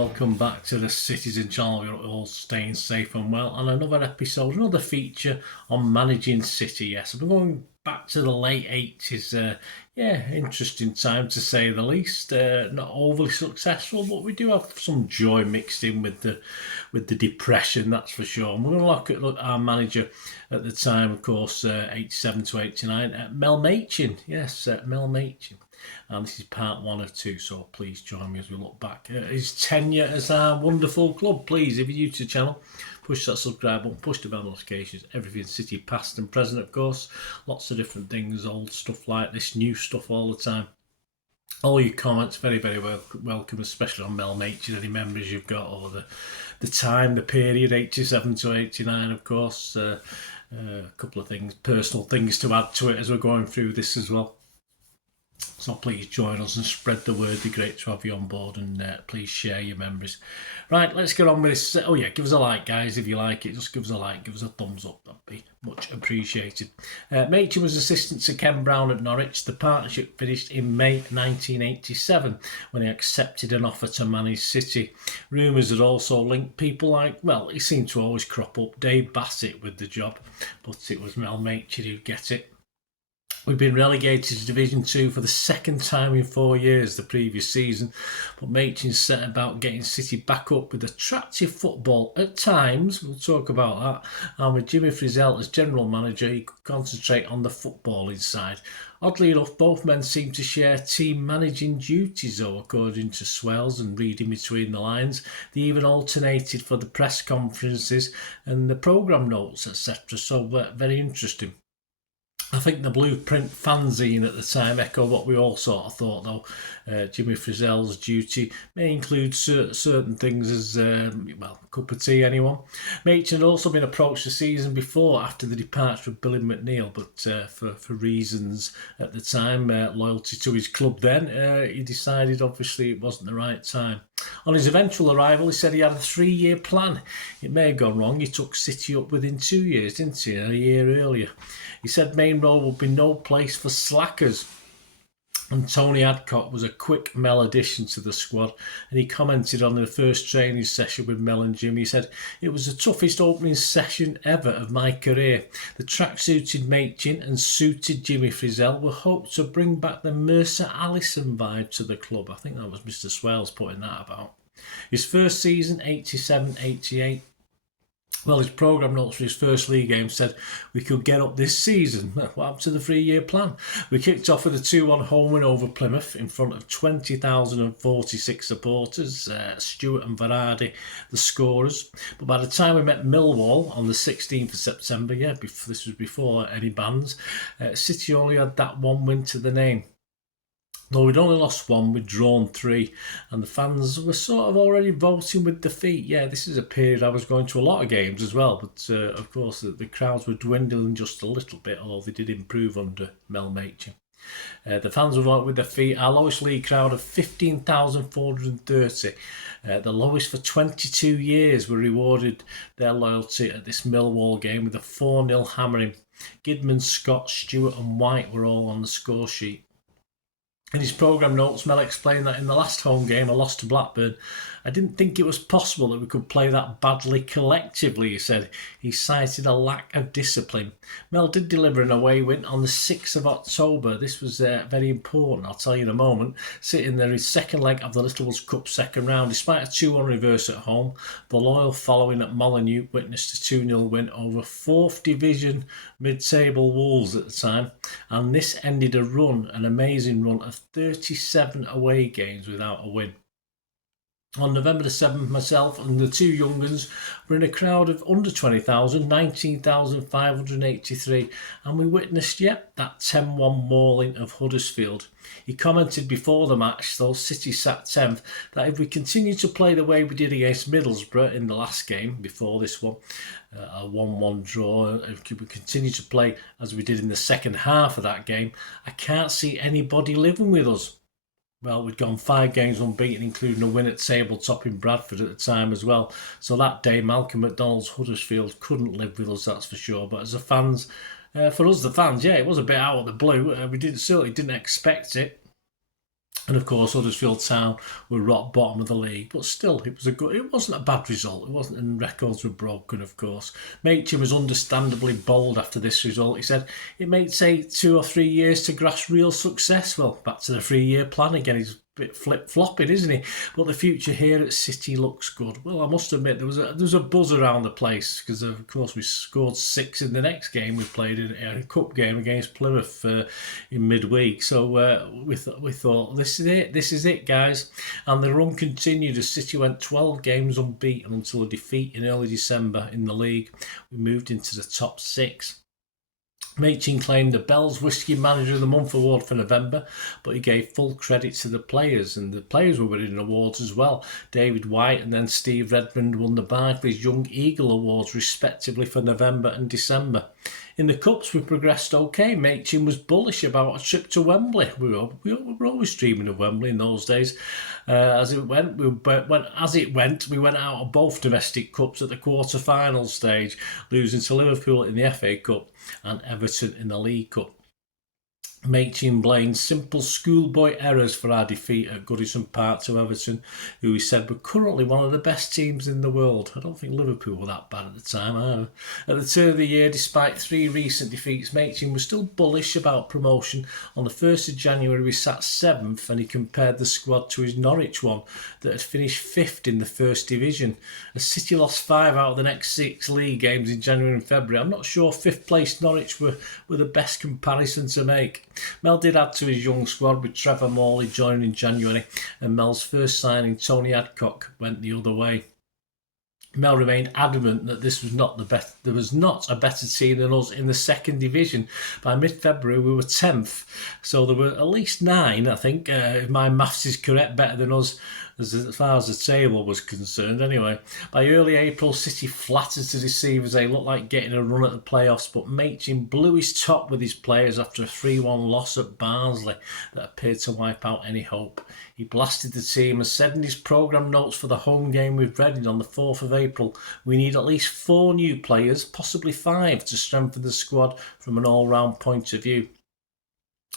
welcome back to the Citizen channel. You're all staying safe and well, and another episode, another feature on managing City. Yes, we're going back to the late 80s. Interesting time to say the least. Not overly successful, but we do have some joy mixed in with the depression, that's for sure. And we're going to look at our manager at the time, of course, 87 to 89, Mel Machin. Yes, Mel Machin. And this is part 1 of 2, so please join me as we look back at his tenure as our wonderful club. Please, if you're new to the channel, push that subscribe button, push the bell notifications, everything City past and present, of course. Lots of different things, old stuff like this, new stuff all the time. All your comments, very, very welcome, especially on Mel Machin, any memories you've got, or the time, the period, 87 to 89, of course. A couple of things, personal things to add to it as we're going through this as well. So please join us and spread the word. It'd be great to have you on board, and please share your memories. Right, let's get on with this. Oh yeah, give us a like, guys, if you like it. Just give us a like, give us a thumbs up. That'd be much appreciated. Machin was assistant to Ken Brown at Norwich. The partnership finished in May 1987 when he accepted an offer to manage City. Rumours had also linked people like, well, he seemed to always crop up, Dave Bassett with the job, but it was Mel Machin who'd get it. We've been relegated to Division 2 for the second time in 4 years the previous season, but Machin set about getting City back up with attractive football at times, we'll talk about that, and with Jimmy Frizzell as general manager he could concentrate on the footballing side. Oddly enough, both men seem to share team managing duties though, according to Swells and reading between the lines. They even alternated for the press conferences and the programme notes, etc. So very interesting. I think the Blueprint fanzine at the time echoed what we all sort of thought, though. Jimmy Frizzell's duty may include certain things as, cup of tea, anyone. Machin had also been approached the season before after the departure of Billy McNeil, but for reasons at the time, loyalty to his club then, he decided obviously it wasn't the right time. On his eventual arrival, he said he had a 3-year plan. It may have gone wrong. He took City up within 2 years, didn't he? A year earlier. He said Main Road would be no place for slackers. And Tony Adcock was a quick Mel addition to the squad, and he commented on the first training session with Mel and Jim. He said, "It was the toughest opening session ever of my career. The track suited Machin and suited Jimmy Frizzell. We hoped to bring back the Mercer Allison vibe to the club." I think that was Mr. Swells putting that about. His first season, 87-88. Well, his programme notes for his first league game said we could get up this season. What happened to the 3-year plan? We kicked off with a 2-1 home win over Plymouth in front of 20,046 supporters. Stewart and Varady, the scorers. But by the time we met Millwall on the 16th of September, this was before any bans, City only had that one win to the name. Though we'd only lost 1, we'd drawn 3, and the fans were sort of already voting with defeat. Yeah, this is a period I was going to a lot of games as well, but of course the crowds were dwindling just a little bit, although they did improve under Mel Machin. The fans were voting with defeat. Our lowest league crowd of 15,430, the lowest for 22 years, were rewarded their loyalty at this Millwall game with a 4-0 hammering. Gidman, Scott, Stewart and White were all on the score sheet. In his programme notes, Mel explained that in the last home game, a loss to Blackburn, I didn't think it was possible that we could play that badly collectively, he said. He cited a lack of discipline. Mel did deliver an away win on the 6th of October. This was very important, I'll tell you in a moment. Sitting there, his second leg of the Littlewoods Cup second round. Despite a 2-1 reverse at home, the loyal following at Molineux witnessed a 2-0 win over 4th Division mid-table Wolves at the time. And this ended an amazing run of 37 away games without a win. On November the 7th, myself and the 2 young uns were in a crowd of under 20,000, 19,583, and we witnessed, that 10-1 mauling of Huddersfield. He commented before the match, though City sat 10th, that if we continue to play the way we did against Middlesbrough in the last game before this one, a 1-1 draw, if we continue to play as we did in the second half of that game, I can't see anybody living with us. Well, we'd gone 5 games unbeaten, including a win at Tabletop in Bradford at the time as well. So that day, Malcolm McDonald's Huddersfield couldn't live with us, that's for sure. But as the fans, for us the fans, it was a bit out of the blue. We certainly didn't expect it. And of course, Huddersfield Town were rock bottom of the league, but still, it wasn't a bad result. It wasn't, and records were broken, of course. Machin was understandably bold after this result. He said it may take 2 or 3 years to grasp real success. Well, back to the 3-year plan again. He's a bit flip-flopping, isn't he? But the future here at City looks good. Well, I must admit there was a buzz around the place because, of course, we scored 6 in the next game we played in a cup game against Plymouth in midweek. So we thought this is it, guys. And the run continued as City went 12 games unbeaten until a defeat in early December in the league. We moved into the top 6. Machin claimed the Bell's Whisky Manager of the Month award for November, but he gave full credit to the players, and the players were winning awards as well. David White and then Steve Redmond won the Barclays Young Eagle Awards respectively for November and December. In the Cups, we progressed okay. Machin was bullish about a trip to Wembley. We were always dreaming of Wembley in those days. As it went, we went out of both domestic cups at the quarter-final stage, losing to Liverpool in the FA Cup and Everton in the League Cup. Machin blamed simple schoolboy errors for our defeat at Goodison Park to Everton, who he said were currently one of the best teams in the world. I don't think Liverpool were that bad at the time either. At the turn of the year, despite 3 recent defeats, Machin was still bullish about promotion. On the 1st of January, we sat 7th, and he compared the squad to his Norwich one that had finished 5th in the First Division. As City lost 5 out of the next 6 league games in January and February, I'm not sure 5th place Norwich were the best comparison to make. Mel did add to his young squad with Trevor Morley joining in January, and Mel's first signing, Tony Adcock, went the other way. Mel remained adamant that there was not a better team than us in the second division. By mid-February, we were 10th, so there were at least 9, I think, if my maths is correct, better than us as far as the table was concerned anyway. By early April, City flattered to deceive as they looked like getting a run at the playoffs, but Machin blew his top with his players after a 3-1 loss at Barnsley that appeared to wipe out any hope. He blasted the team and said in his programme notes for the home game with Reading on the 4th of April, we need at least 4 new players, possibly 5, to strengthen the squad from an all-round point of view.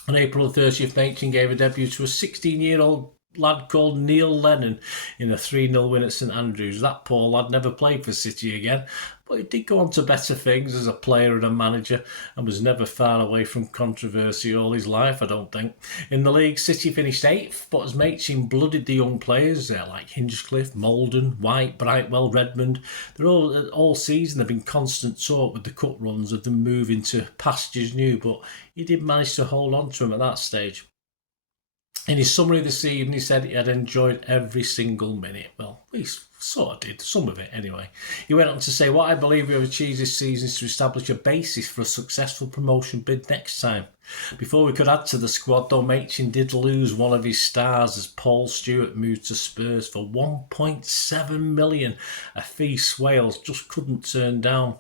On April 30th, Machin gave a debut to a 16-year-old lad called Neil Lennon in a 3-0 win at St Andrews. That poor lad never played for City again, but he did go on to better things as a player and a manager and was never far away from controversy all his life, I don't think. In the league, City finished 8th, but as Machin blooded the young players like Hinchcliffe, Maldon, White, Brightwell, Redmond, they're all season they've been constant talk with the cut runs of them moving to pastures new, but he did manage to hold on to them at that stage. In his summary this evening, he said he had enjoyed every single minute. Well, he sort of did, some of it anyway. He went on to say, what I believe we have achieved this season is to establish a basis for a successful promotion bid next time. Before we could add to the squad, though, Machin did lose one of his stars as Paul Stewart moved to Spurs for £1.7 million, a fee Swales just couldn't turn down.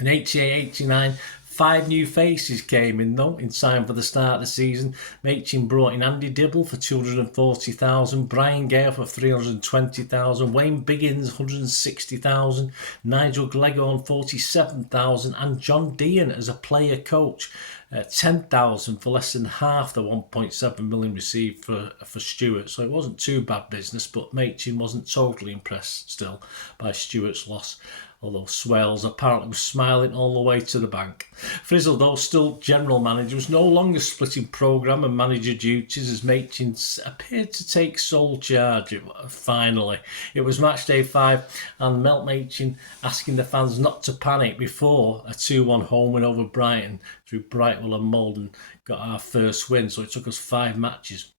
In 88-89, 5 new faces came in though in time for the start of the season. Machin brought in Andy Dibble for $240,000, Brian Gale for $320,000, Wayne Biggins $160,000, Nigel Gleghorn $47,000, and John Dean as a player coach. $10,000 for less than half the $1.7 million received for Stewart. So it wasn't too bad business, but Machin wasn't totally impressed still by Stewart's loss, although Swales apparently was smiling all the way to the bank. Frizzle, though still general manager, was no longer splitting programme and manager duties as Machin appeared to take sole charge finally. It was match day 5 and Mel Machin asking the fans not to panic before a 2-1 home win over Brighton through Brightwell and Maldon got our first win, so it took us 5 matches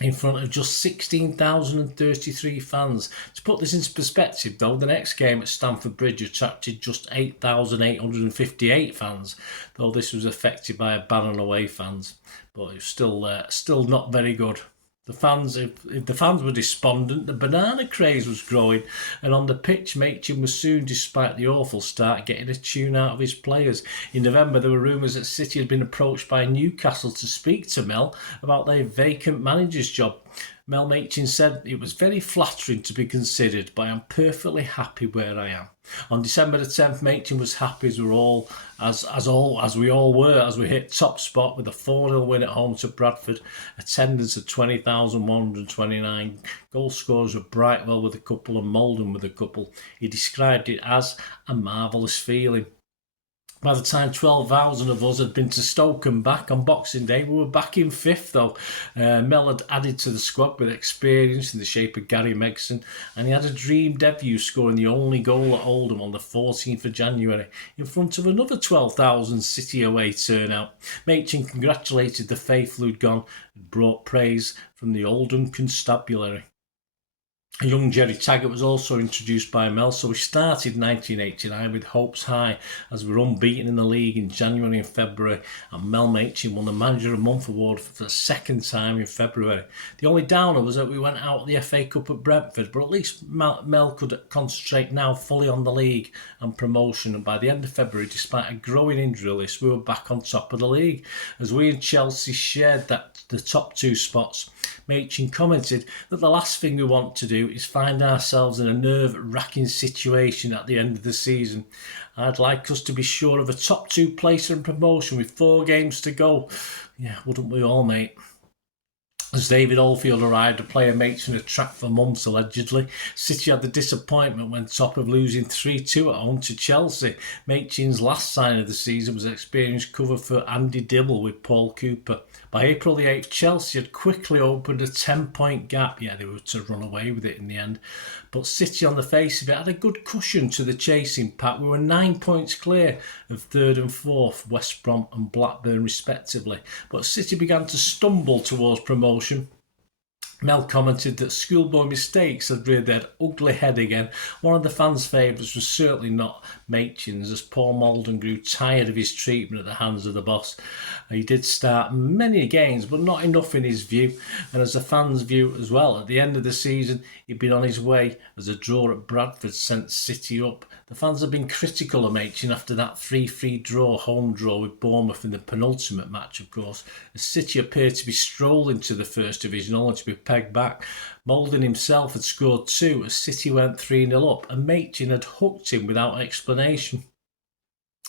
in front of just 16,033 fans. To put this into perspective though, the next game at Stamford Bridge attracted just 8,858 fans, though this was affected by a ban on away fans, but it was still not very good. The fans, if the fans were despondent, the banana craze was growing, and on the pitch, Machin was soon, despite the awful start, getting a tune out of his players. In November, there were rumours that City had been approached by Newcastle to speak to Mel about their vacant manager's job. Mel Machin said, "It was very flattering to be considered, but I am perfectly happy where I am." On December the 10th, Machin was happy as we all were, as we hit top spot with a 4-0 win at home to Bradford. Attendance of 20,129. Goal scorers were Brightwell with a couple and Maldon with a couple. He described it as a marvellous feeling. By the time 12,000 of us had been to Stoke and back on Boxing Day, we were back in 5th though. Mel had added to the squad with experience in the shape of Gary Megson, and he had a dream debut, scoring the only goal at Oldham on the 14th of January in front of another 12,000 City away turnout. Machin congratulated the faithful who'd gone and brought praise from the Oldham constabulary. A young Jerry Taggart was also introduced by Mel, so we started 1989 with hopes high as we were unbeaten in the league in January and February, and Mel Machin won the Manager of the Month award for the second time in February. The only downer was that we went out of the FA Cup at Brentford, but at least Mel could concentrate now fully on the league and promotion, and by the end of February, despite a growing injury list, we were back on top of the league. As we and Chelsea shared the top 2 spots, Machin commented that the last thing we want to do is find ourselves in a nerve-wracking situation at the end of the season. I'd like us to be sure of a top 2 place and promotion with 4 games to go. Yeah, wouldn't we all, mate? As David Oldfield arrived, a player Machin had tracked for months allegedly, City had the disappointment when top of losing 3-2 at home to Chelsea. Machin's last sign of the season was experienced cover for Andy Dibble with Paul Cooper. By April the 8th, Chelsea had quickly opened a 10-point gap. Yeah, they were to run away with it in the end. But City, on the face of it, had a good cushion to the chasing pack. We were 9 points clear of 3rd and 4th, West Brom and Blackburn respectively. But City began to stumble towards promotion. Mel commented that schoolboy mistakes had reared their ugly head again. One of the fans' favourites was certainly not Machin's, as Paul Maldon grew tired of his treatment at the hands of the boss. He did start many games, but not enough in his view, and as the fans' view as well. At the end of the season, he'd been on his way as a draw at Bradford sent City up. The fans have been critical of Machin after that 3-3 home draw with Bournemouth in the penultimate match, of course, as City appeared to be strolling to the First Division only to be pegged back. Maldon himself had scored 2 as City went 3-0 up, and Machin had hooked him without explanation.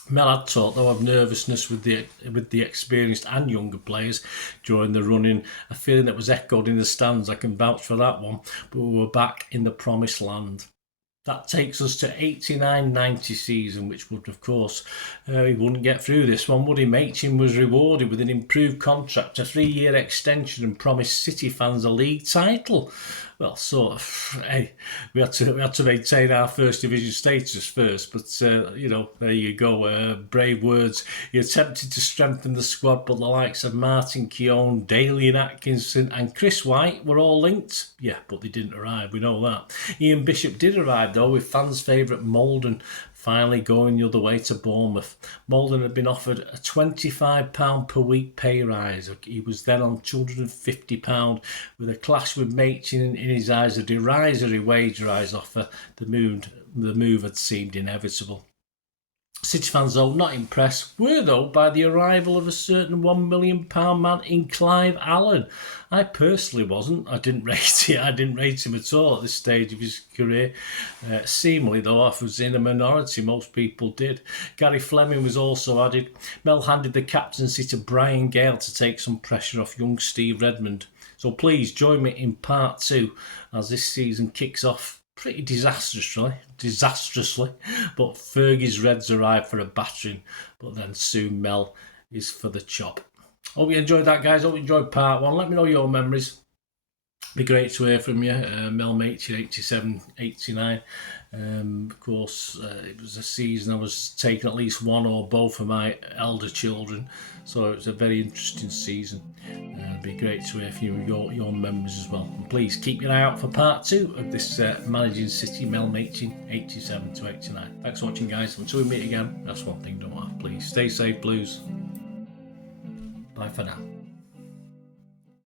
Mel had talked, though, of nervousness with the experienced and younger players during the run-in, a feeling that was echoed in the stands. I can vouch for that one, but we were back in the promised land. That takes us to 89-90 season, which would, of course, he wouldn't get through this one, would he? Machin was rewarded with an improved contract, a 3-year extension, and promised City fans a league title. Well, sort of. Hey, we had to maintain our First Division status first, but there you go. Brave words. He attempted to strengthen the squad, but the likes of Martin Keown, Daly and Atkinson, and Chris White were all linked. Yeah, but they didn't arrive. We know that. Ian Bishop did arrive though, with fans' favourite Maldon finally going the other way to Bournemouth. Maldon had been offered a £25 per week pay rise. He was then on £250. With a clash with Machin in his eyes, a derisory wage rise offer, the move had seemed inevitable. City fans, though, not impressed, were, though, by the arrival of a certain £1 million man in Clive Allen. I personally wasn't. I didn't rate him at all at this stage of his career. Seemingly, though, I was in a minority. Most people did. Gary Fleming was also added. Mel handed the captaincy to Brian Gale to take some pressure off young Steve Redmond. So please join me in part 2 as this season kicks off pretty disastrously, but Fergie's Reds arrive for a battering, but then soon Mel is for the chop. Hope you enjoyed that, guys. Hope you enjoyed part 1. Let me know your memories. Be great to hear from you. Mel Machin, 87, 89. Of course, it was a season I was taking at least one or both of my elder children, so it was a very interesting season. It'd be great to hear from your memories as well. And please keep your eye out for part 2 of this Managing City Mel Machin, 87 to 89. Thanks for watching, guys. Until we meet again, that's one thing, don't have. Please stay safe, Blues. Bye for now.